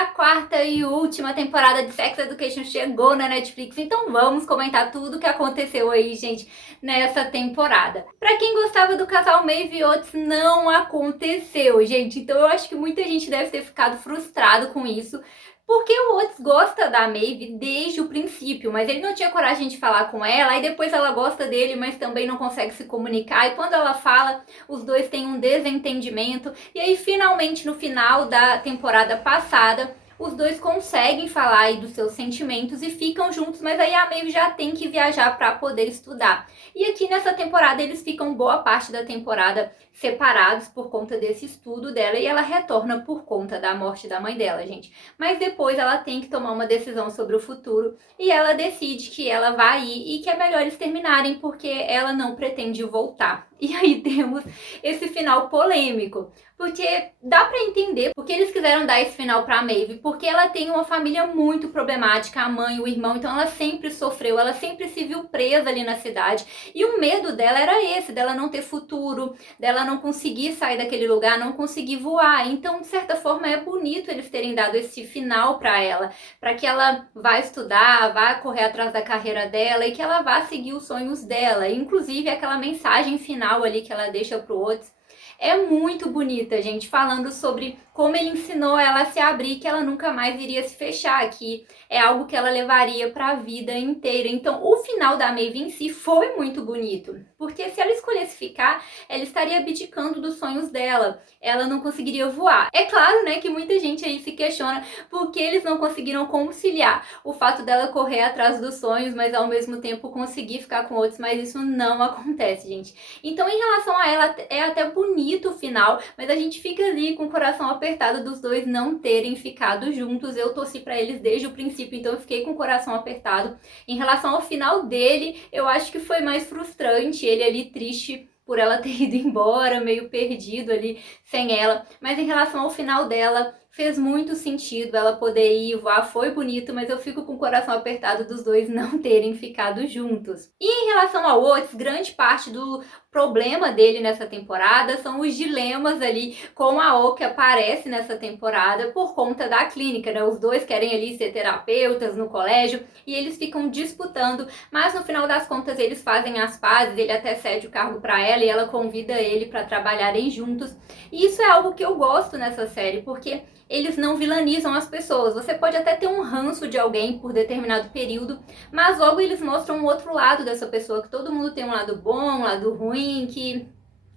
A quarta e última temporada de Sex Education chegou na Netflix, então vamos comentar tudo o que aconteceu aí, gente, nessa temporada. Pra quem gostava do casal Maeve e Otis, não aconteceu, gente. Então eu acho que muita gente deve ter ficado frustrado com isso, porque o Otis gosta da Maeve desde o princípio, mas ele não tinha coragem de falar com ela, aí depois ela gosta dele, mas também não consegue se comunicar, e quando ela fala, os dois têm um desentendimento, e aí finalmente no final da temporada passada, os dois conseguem falar aí dos seus sentimentos e ficam juntos, mas aí a Maeve já tem que viajar para poder estudar. E aqui nessa temporada eles ficam boa parte da temporada separados por conta desse estudo dela e ela retorna por conta da morte da mãe dela, gente. Mas depois ela tem que tomar uma decisão sobre o futuro e ela decide que ela vai ir e que é melhor eles terminarem porque ela não pretende voltar. E aí temos esse final polêmico, porque dá pra entender porque eles quiseram dar esse final pra Maeve, porque ela tem uma família muito problemática, a mãe e o irmão, então ela sempre sofreu, ela sempre se viu presa ali na cidade, e o medo dela era esse, dela não ter futuro, dela não conseguir sair daquele lugar, não conseguir voar. Então, de certa forma, é bonito eles terem dado esse final pra ela, pra que ela vá estudar, vá correr atrás da carreira dela e que ela vá seguir os sonhos dela, inclusive aquela mensagem final ali que ela deixa pro Otis é muito bonita, gente, falando sobre como ele ensinou ela a se abrir, que ela nunca mais iria se fechar, que é algo que ela levaria para a vida inteira. Então, o final da Maeve em si foi muito bonito, porque se ela escolhesse ficar, ela estaria abdicando dos sonhos dela, ela não conseguiria voar. É claro, né, que muita gente aí se questiona por que eles não conseguiram conciliar o fato dela correr atrás dos sonhos, mas ao mesmo tempo conseguir ficar com outros, mas isso não acontece, gente. Então, em relação a ela, é até bonito o final, mas a gente fica ali com o coração apertado dos dois não terem ficado juntos. Eu torci pra eles desde o princípio, então eu fiquei com o coração apertado. Em relação ao final dele, eu acho que foi mais frustrante, ele ali triste por ela ter ido embora, meio perdido ali sem ela. Mas em relação ao final dela, fez muito sentido ela poder ir voar, foi bonito, mas eu fico com o coração apertado dos dois não terem ficado juntos. E em relação ao Otis, grande parte do problema dele nessa temporada são os dilemas ali com a O que aparece nessa temporada por conta da clínica, né? Os dois querem ali ser terapeutas no colégio e eles ficam disputando, mas no final das contas eles fazem as pazes, ele até cede o cargo para ela e ela convida ele para trabalharem juntos. E isso é algo que eu gosto nessa série, porque eles não vilanizam as pessoas. Você pode até ter um ranço de alguém por determinado período, mas logo eles mostram um outro lado dessa pessoa, que todo mundo tem um lado bom, um lado ruim, que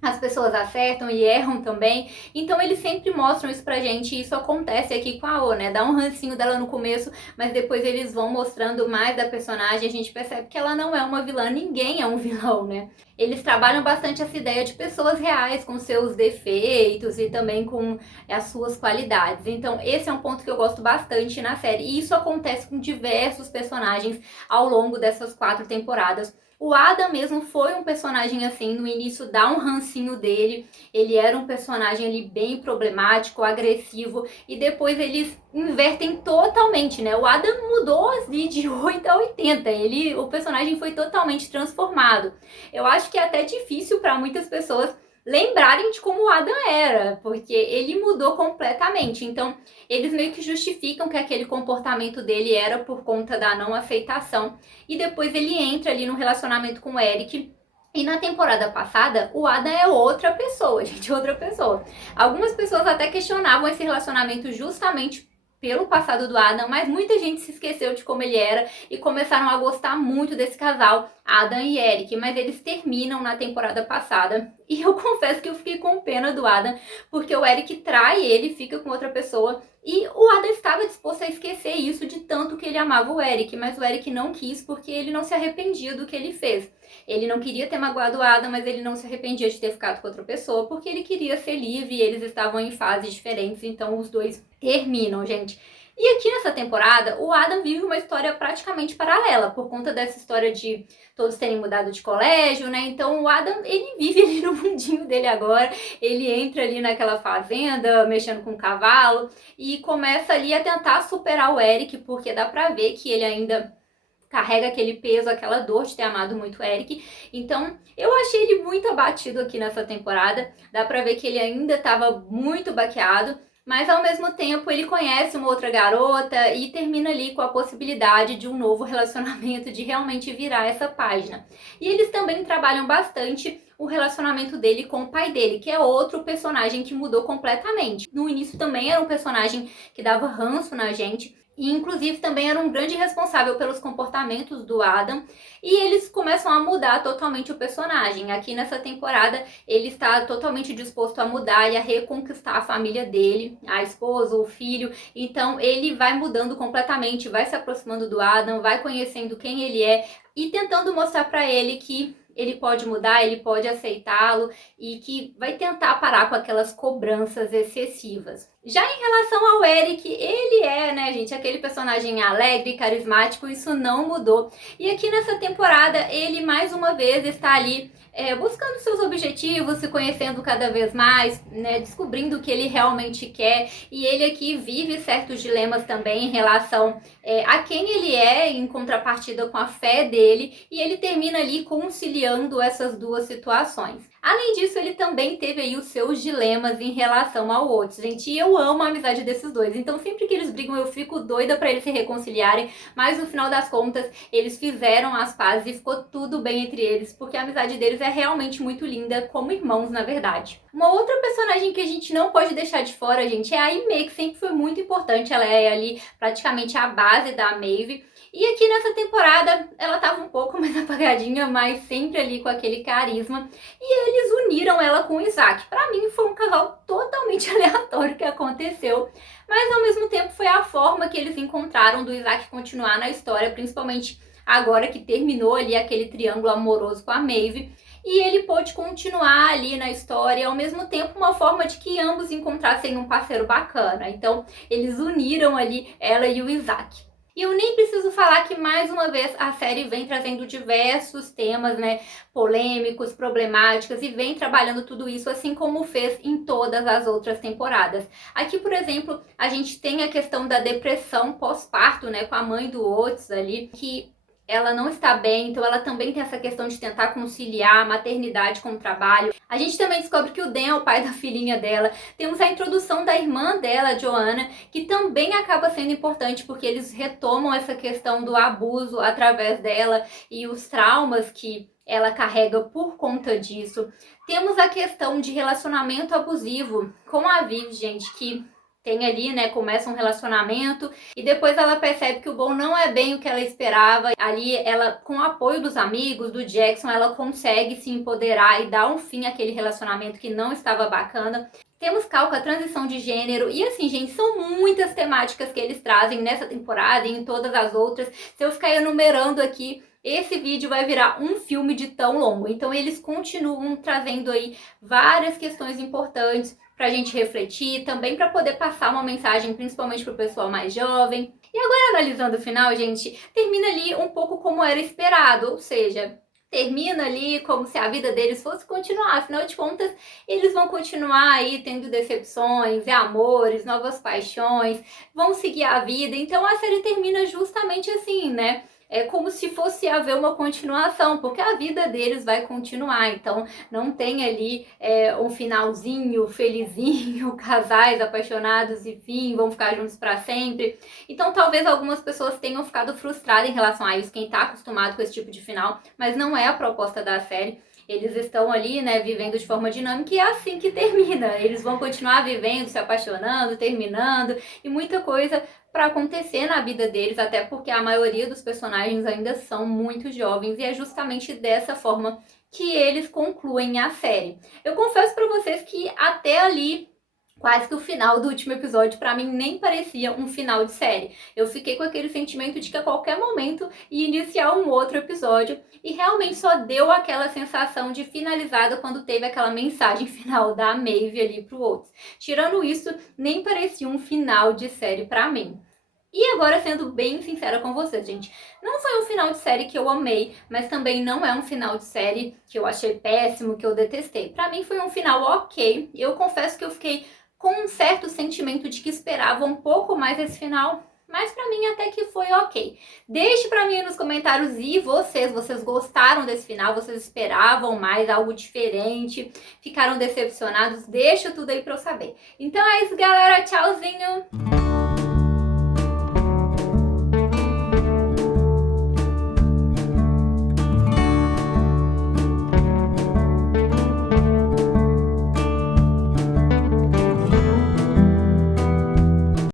as pessoas acertam e erram também, então eles sempre mostram isso pra gente, e isso acontece aqui com a O, né? Dá um rancinho dela no começo, mas depois eles vão mostrando mais da personagem, a gente percebe que ela não é uma vilã, ninguém é um vilão, né? Eles trabalham bastante essa ideia de pessoas reais, com seus defeitos e também com as suas qualidades. Então esse é um ponto que eu gosto bastante na série, e isso acontece com diversos personagens ao longo dessas 4 temporadas. O Adam mesmo foi um personagem assim, no início dá um rancinho dele, ele era um personagem ali bem problemático, agressivo, e depois eles invertem totalmente, né? O Adam mudou ali de 8 a 80, o personagem foi totalmente transformado. Eu acho que é até difícil para muitas pessoas lembrarem de como o Adam era, porque ele mudou completamente. Então, eles meio que justificam que aquele comportamento dele era por conta da não aceitação. E depois ele entra ali no relacionamento com o Eric. E na temporada passada, o Adam é outra pessoa, gente, outra pessoa. Algumas pessoas até questionavam esse relacionamento justamente pelo passado do Adam, mas muita gente se esqueceu de como ele era e começaram a gostar muito desse casal, Adam e Eric, mas eles terminam na temporada passada. E eu confesso que eu fiquei com pena do Adam, porque o Eric trai ele, fica com outra pessoa, e o Adam estava disposto a esquecer isso de tanto que ele amava o Eric, mas o Eric não quis porque ele não se arrependia do que ele fez. Ele não queria ter magoado o Adam, mas ele não se arrependia de ter ficado com outra pessoa, porque ele queria ser livre e eles estavam em fases diferentes, então os dois terminam, gente. E aqui nessa temporada, o Adam vive uma história praticamente paralela, por conta dessa história de todos terem mudado de colégio, né? Então o Adam, ele vive ali no mundinho dele agora, ele entra ali naquela fazenda, mexendo com o cavalo, e começa ali a tentar superar o Eric, porque dá pra ver que ele ainda carrega aquele peso, aquela dor de ter amado muito o Eric. Então, eu achei ele muito abatido aqui nessa temporada. Dá pra ver que ele ainda estava muito baqueado. Mas ao mesmo tempo ele conhece uma outra garota e termina ali com a possibilidade de um novo relacionamento, de realmente virar essa página. E eles também trabalham bastante o relacionamento dele com o pai dele, que é outro personagem que mudou completamente. No início também era um personagem que dava ranço na gente, e inclusive também era um grande responsável pelos comportamentos do Adam, e eles começam a mudar totalmente o personagem. Aqui nessa temporada ele está totalmente disposto a mudar e a reconquistar a família dele, a esposa, o filho. Então ele vai mudando completamente, vai se aproximando do Adam, vai conhecendo quem ele é e tentando mostrar para ele que ele pode mudar, ele pode aceitá-lo e que vai tentar parar com aquelas cobranças excessivas. Já em relação ao Eric, ele é, né, gente, aquele personagem alegre, carismático, isso não mudou. E aqui nessa temporada, ele mais uma vez está ali buscando seus objetivos, se conhecendo cada vez mais, né, descobrindo o que ele realmente quer. E ele aqui vive certos dilemas também em relação a quem ele é, em contrapartida com a fé dele. E ele termina ali conciliando essas duas situações. Além disso, ele também teve aí os seus dilemas em relação ao Otis, gente, e eu amo a amizade desses dois, então sempre que eles brigam eu fico doida pra eles se reconciliarem, mas no final das contas eles fizeram as pazes e ficou tudo bem entre eles, porque a amizade deles é realmente muito linda, como irmãos na verdade. Uma outra personagem que a gente não pode deixar de fora, gente, é a Aimee, que sempre foi muito importante, ela é ali praticamente a base da Maeve. E aqui nessa temporada ela tava um pouco mais apagadinha, mas sempre ali com aquele carisma. E eles uniram ela com o Isaac. Pra mim foi um casal totalmente aleatório que aconteceu. Mas ao mesmo tempo foi a forma que eles encontraram do Isaac continuar na história, principalmente agora que terminou ali aquele triângulo amoroso com a Maeve. E ele pôde continuar ali na história, ao mesmo tempo uma forma de que ambos encontrassem um parceiro bacana. Então eles uniram ali ela e o Isaac. E eu nem preciso falar que, mais uma vez, a série vem trazendo diversos temas, né, polêmicos, problemáticos, e vem trabalhando tudo isso, assim como fez em todas as outras temporadas. Aqui, por exemplo, a gente tem a questão da depressão pós-parto, né, com a mãe do Otis ali, que ela não está bem, então ela também tem essa questão de tentar conciliar a maternidade com o trabalho. A gente também descobre que o Dan é o pai da filhinha dela. Temos a introdução da irmã dela, Joanna, que também acaba sendo importante porque eles retomam essa questão do abuso através dela e os traumas que ela carrega por conta disso. Temos a questão de relacionamento abusivo com a Viv, gente, que tem ali, né, começa um relacionamento e depois ela percebe que o Bo não é bem o que ela esperava. Ali ela, com o apoio dos amigos, do Jackson, ela consegue se empoderar e dar um fim àquele relacionamento que não estava bacana. Temos Cal, a transição de gênero e assim, gente, são muitas temáticas que eles trazem nessa temporada e em todas as outras. Se eu ficar enumerando aqui, esse vídeo vai virar um filme de tão longo. Então eles continuam trazendo aí várias questões importantes pra gente refletir, também para poder passar uma mensagem, principalmente pro pessoal mais jovem. E agora, analisando o final, gente, termina ali um pouco como era esperado, ou seja, termina ali como se a vida deles fosse continuar. Afinal de contas, eles vão continuar aí tendo decepções, amores, novas paixões, vão seguir a vida. Então a série termina justamente assim, né? É como se fosse haver uma continuação, porque a vida deles vai continuar. Então não tem ali um finalzinho felizinho, casais apaixonados e fim, vão ficar juntos para sempre. Então talvez algumas pessoas tenham ficado frustradas em relação a isso, quem tá acostumado com esse tipo de final, mas não é a proposta da série. Eles estão ali, né, vivendo de forma dinâmica e é assim que termina. Eles vão continuar vivendo, se apaixonando, terminando e muita coisa para acontecer na vida deles, até porque a maioria dos personagens ainda são muito jovens e é justamente dessa forma que eles concluem a série. Eu confesso para vocês que até ali, quase que o final do último episódio, pra mim, nem parecia um final de série. Eu fiquei com aquele sentimento de que a qualquer momento ia iniciar um outro episódio e realmente só deu aquela sensação de finalizada quando teve aquela mensagem final da Maeve ali pro Otis. Tirando isso, nem parecia um final de série pra mim. E agora, sendo bem sincera com vocês, gente, não foi um final de série que eu amei, mas também não é um final de série que eu achei péssimo, que eu detestei. Pra mim foi um final ok, e eu confesso que eu fiquei com um certo sentimento de que esperava um pouco mais esse final, mas pra mim até que foi ok. Deixe pra mim nos comentários e vocês gostaram desse final? Vocês esperavam mais, algo diferente? Ficaram decepcionados? Deixa tudo aí pra eu saber. Então é isso, galera. Tchauzinho!